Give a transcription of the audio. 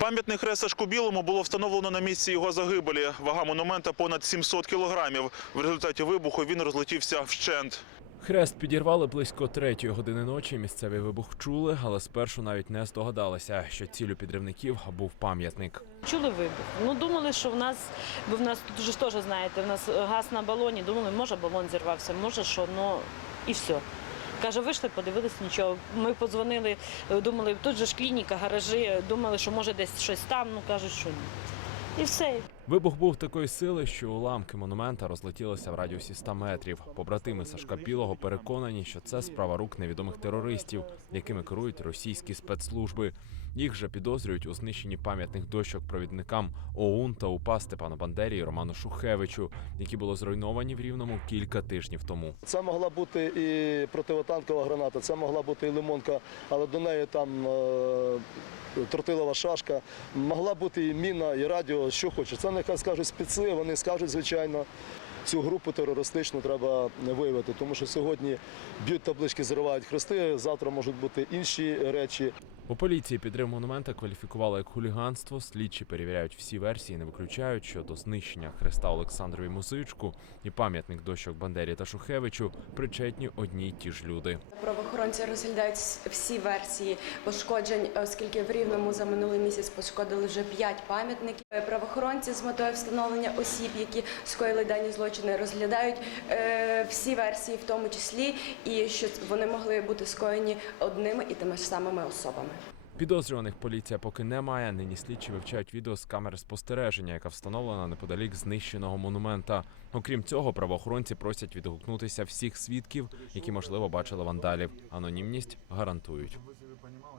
Пам'ятний хрест Сашку Білому було встановлено на місці його загибелі. Вага монумента понад 700 кілограмів. В результаті вибуху він розлетівся вщент. Хрест підірвали близько третьої години ночі. Місцевий вибух чули, але спершу навіть не здогадалися, що цілю підривників був пам'ятник. Чули вибух. Ну думали, що в нас, бо в нас тут ж теж знаєте, в нас газ на балоні. Думали, може балон зірвався, може що, ну і все. Каже, вийшли, подивилися нічого. Ми подзвонили, думали, тут же ж клініка, гаражі, думали, що може десь щось там. Ну кажуть, що ні. І все. Вибух був такої сили, що уламки монумента розлетілися в радіусі 100 метрів. Побратими Сашка Білого переконані, що це справа рук невідомих терористів, якими керують російські спецслужби. Їх же підозрюють у знищенні пам'ятних дощок провідникам ОУН та УПА Степану Бандері і Роману Шухевичу, які були зруйновані в Рівному кілька тижнів тому. Це могла бути і противотанкова граната, це могла бути і лимонка, але до неї там е, тротилова шашка. Могла бути і міна, і радіо, що хоче. Це нехай скажуть спеці, вони скажуть, звичайно. Цю групу терористичну треба виявити, тому що сьогодні б'ють таблички, зривають хрести, завтра можуть бути інші речі. У поліції підрив монумента кваліфікували як хуліганство. Слідчі перевіряють всі версії, не виключають, що до знищення хреста Олександрові Музичку і пам'ятник дощок Бандері та Шухевичу причетні одні й ті ж люди. Правоохоронці розглядають всі версії пошкоджень, оскільки в Рівному за минулий місяць пошкодили вже п'ять пам'ятників. Правоохоронці з метою встановлення осіб, які скоїли дані злочини, розглядають е, всі версії, в тому числі і що вони могли бути скоєні одними і тими ж самими особами. Підозрюваних поліція поки не має. Нині слідчі вивчають відео з камери спостереження, яка встановлена неподалік знищеного монумента. Окрім цього, правоохоронці просять відгукнутися всіх свідків, які можливо бачили вандалів. Анонімність гарантують.